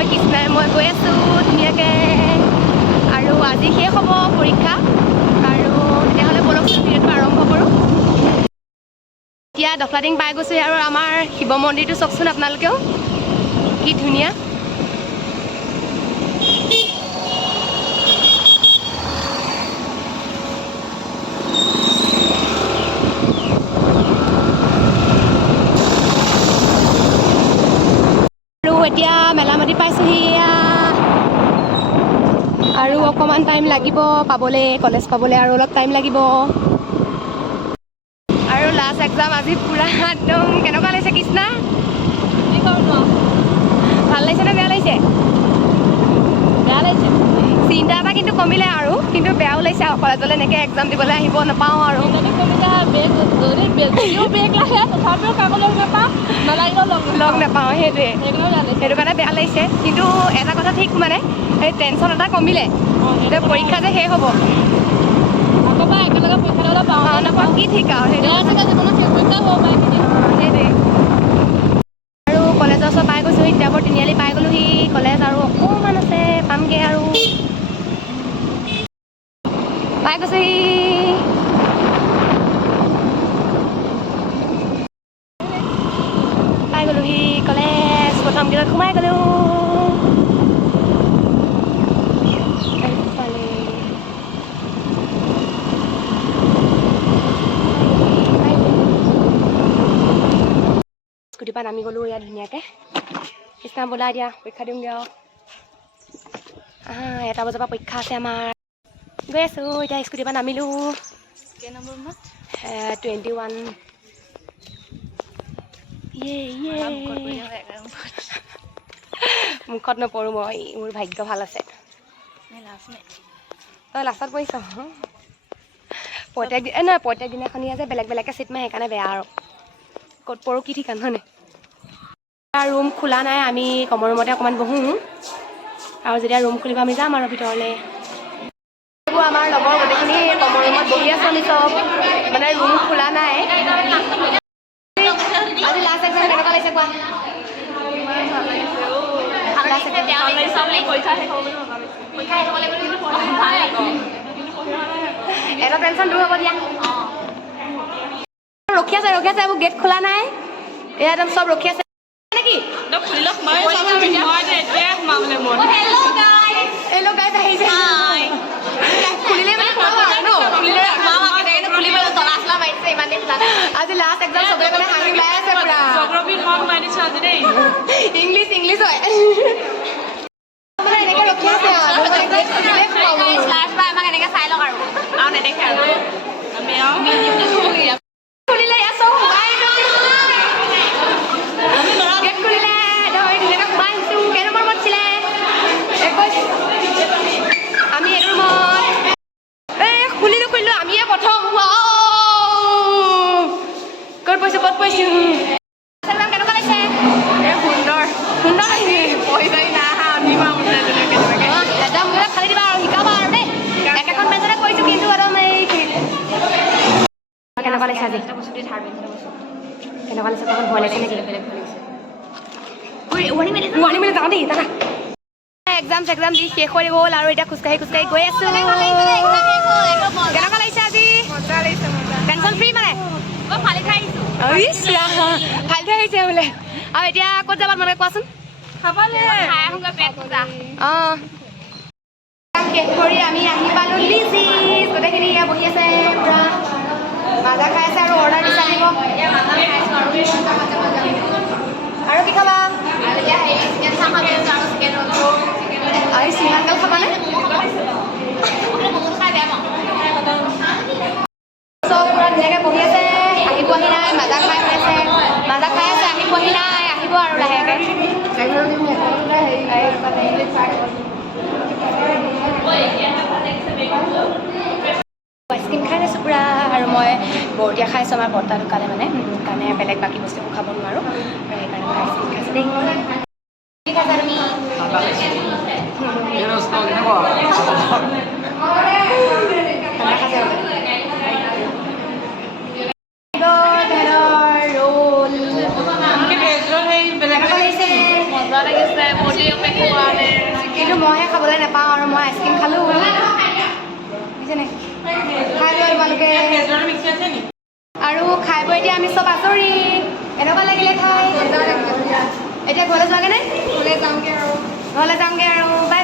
মই কৃষ্ণাই মই গৈ আছোঁ ধুনীয়াকৈ আৰু আজি শেষ হ'ব পৰীক্ষা আৰু তেতিয়াহ'লে বলকচোন ভিডিঅ'টো আৰম্ভ কৰোঁ। এতিয়া দফলাডিং পাই গৈছোঁ আৰু আমাৰ শিৱ মন্দিৰটো চাওকচোন আপোনালোকেও কি ধুনীয়া। আৰু এতিয়া মেলামাটি পাইছোঁহি আৰু অকণমান টাইম লাগিব পাবলৈ, কলেজ পাবলৈ আৰু অলপ টাইম লাগিব। আৰু লাষ্ট এক্সাম আজি পুৰা একদম কেনেকুৱা লাগিছে কৃষ্ণা? ভাল লাগিছে নে বেয়া লাগিছে? বেয়া লাগিছে। চিন্তা এটা কিন্তু কমিলে আৰু কিন্তু বেয়াও লাগিছে আৰু কলেজলৈ এনেকৈ এক্সাম দিবলৈ আহিব নাপাওঁ আৰু লগ নাপাওঁ সেইটোৱে, সেইটো কাৰণে বেয়া লাগিছে। কিন্তু এটা কথা ঠিক মানে এই টেনশ্যন এটা কমিলে পৰীক্ষা যে শেষ হ'ব নাপাওঁ কি ঠিক আৰু সেইটোৱে। আৰু কলেজৰ ওচৰত পাই গৈছোঁহি, তিতাবৰ তিনিআলি পাই গ'লোহি। কলেজ আৰু অকণমান আছে পামগৈ আৰু পাই গৈছোঁহি। পাই গ'লোহি কলেজ, প্ৰথম গেটত সোমাই গ'লোঁ। স্কুটিৰ পৰা নামি গ'লোঁ ইয়াত ধুনীয়াকৈ। কৃষ্ণা ব'লা এতিয়া পৰীক্ষা দিওঁগৈ আৰু 1টা বজাৰ পৰা পৰীক্ষা আছে আমাৰ। গৈ আছোঁ এতিয়া স্কুটিৰ পৰা নামিলোঁ। 21 মুখত নপৰোঁ মই, মোৰ ভাগ্য ভাল আছে। তই লাষ্টত পৰিছ প্ৰত্যেক নহয় প্ৰত্যেক দিনাখনিয়ে যে বেলেগ বেলেগকৈ চিট মাৰে সেইকাৰণে বেয়া আৰু ক'ত পৰোঁ কি ঠিকান হয়নে। ৰুম খোলা নাই, আমি কমন ৰুমতে অকণমান বহোঁ আৰু যেতিয়া ৰুম খুলিব আমি যাম আৰু ভিতৰলৈ। আমাৰ লগৰ গোটেইখিনি কমন ৰুমত বহি আছোঁ আমি চব, মানে ৰুম খোলা নাই। আজি লাষ্ট এক্সাম কেনেকুৱা লাগিছে কোৱা? এটা টেনশ্যন দূৰ হ'ব দিয়া। ৰখি আছে এইবোৰ গেট খোলা নাই, এয়া একদম চব ৰখি আছে নেকি? আজি লাষ্ট এক্সাম চবে মানে হাঁহি ওলাই আছে পুৰা। ইংলিছ হয় মানে এনেকৈ ৰখি আছে আমাক এনেকৈ চাই লওক আৰু নেদেখে আৰু খুলিলে ইয়াত চব সোমাই গেট খুলিলে ধুনীয়াকৈ সোমাই আহিছোঁ। কেই নম্বৰ ৰুমত ছিলে? 21। আমি এইটো ৰুমত খুলিলোঁ আমিয়ে প্ৰথম। ক'ত পৰিছোঁ কেনেকুৱা লাগিছে? সুন্দৰ লাগিছে। একদম খালি দিবা আৰু শিকাবা আৰু দেই। একেখন বেঞ্চতে কৰিছোঁ কিন্তু একদম কেনেকুৱা লাগিছে আজি? কেনেকুৱা লাগিছে তখন ভয় লাগিছে নেকি? ৱাৰ্ণিং মেলি যাওঁ দেই দাদা। এক্সাম দি শেষ হৈ গ'ল আৰু এতিয়া খোজকাঢ়ি গৈ আছোঁ। কেনেকুৱা লাগিছে আজি? টেনশ্যন ফ্ৰী মানে ফালি থৈ আহিছে বোলে। আৰু এতিয়া ক'ত যাবা তোমালোকে কোৱাচোন? অঁ শেষ কৰি আমি আহি পালোঁ লিজি। গোটেইখিনি ইয়াত বহি আছে পূৰা মাজা খাই আছে আৰু অৰ্ডাৰ দিছে আহিব। আৰু কি খাবা? আৰু চিকেন খাবানে? চব পূৰা ধুনীয়াকৈ বহি আছে, আহিব আহি নাই। মাজা খাই আছে আহিব আহি নাই, আহিব আৰু লাহেকৈ। আইচক্ৰীম খাই আছোঁ পূৰা আৰু মই বৰতীয়া খাইছোঁ। আমাৰ বৰ্তা ঢুকালে মানে সেইকাৰণে বেলেগ বাকী বস্তুবোৰ খাব নোৱাৰোঁ আৰু সেইকাৰণে মই আইচক্ৰীম খাইছোঁ দেই। কি খাইছা তুমি? মইহে খাবলৈ নাপাওঁ আৰু মই আইচক্ৰীম খালোঁ বুজিছেনে খাই লৈ তোমালোকে আৰু খাই বৈ এতিয়া আমি চব আজৰি এনেকুৱা লাগিলে খাই এতিয়া ঘৰলৈ যোৱাগৈ নাই ঘৰলৈ যামগৈ আৰু বাই